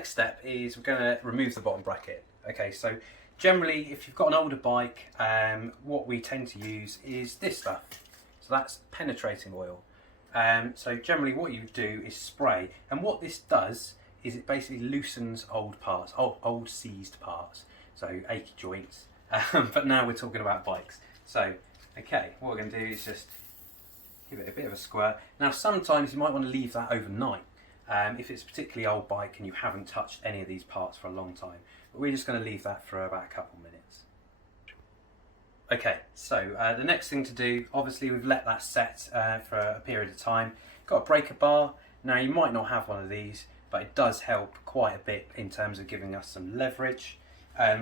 next step is we're going to remove the bottom bracket. Okay, so generally if you've got an older bike, what we tend to use is this stuff. So that's penetrating oil. So generally what you do is spray, and what this does is it basically loosens old parts, old seized parts, so achy joints. But now we're talking about bikes. So, okay, what we're going to do is just give it a bit of a squirt. Now sometimes you might want to leave that overnight if it's a particularly old bike and you haven't touched any of these parts for a long time. But we're just going to leave that for about a couple minutes. Okay, so the next thing to do, obviously we've let that set for a period of time. Got a breaker bar. Now you might not have one of these, but it does help quite a bit in terms of giving us some leverage.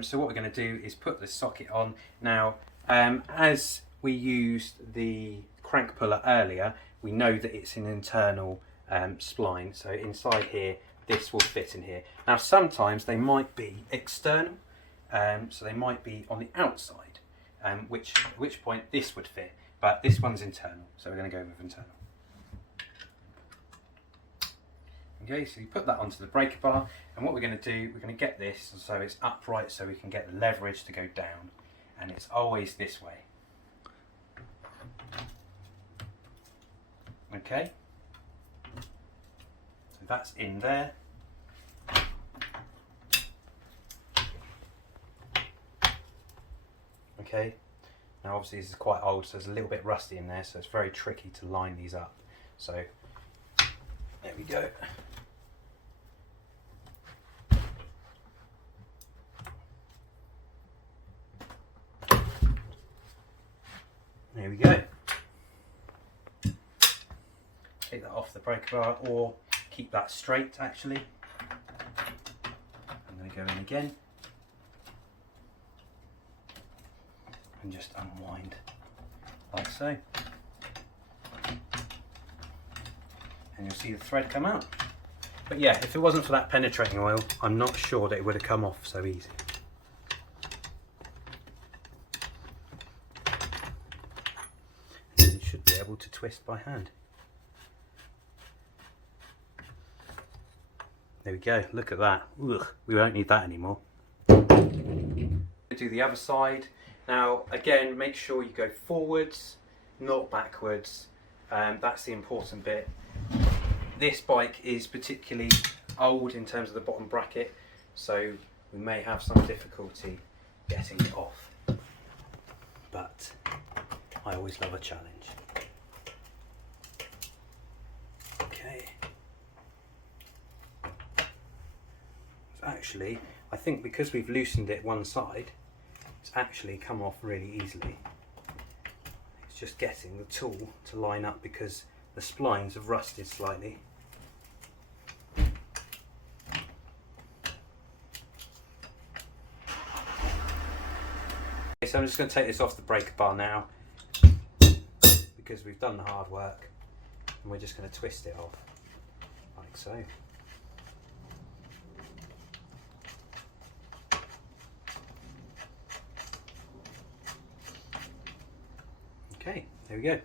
So what we're going to do is put the socket on. Now, as we used the crank puller earlier, we know that it's an internal spline. So inside here, this will fit in here. Now sometimes they might be external, so they might be on the outside, at which point this would fit. But this one's internal, so we're going to go with internal. Okay, so you put that onto the breaker bar, and what we're going to do, we're going to get this so it's upright so we can get the leverage to go down, and it's always this way. Okay, so that's in there. Okay, now obviously this is quite old, so there's a little bit rusty in there, so it's very tricky to line these up. So there we go. There we go. Take that off the breaker bar, or keep that straight actually. I'm going to go in again and just unwind like so. And you'll see the thread come out. But yeah, if it wasn't for that penetrating oil, I'm not sure that it would have come off so easy. Should be able to twist by hand. There we go, look at that. Ugh, we won't need that anymore. Do the other side. Now again, make sure you go forwards, not backwards. That's the important bit. This bike is particularly old in terms of the bottom bracket, so we may have some difficulty getting it off. But I always love a challenge. Okay. Actually, I think because we've loosened it one side, it's actually come off really easily. It's just getting the tool to line up because the splines have rusted slightly. Okay, so I'm just going to take this off the breaker bar now, because we've done the hard work, and we're just going to twist it off like so. Okay, there we go.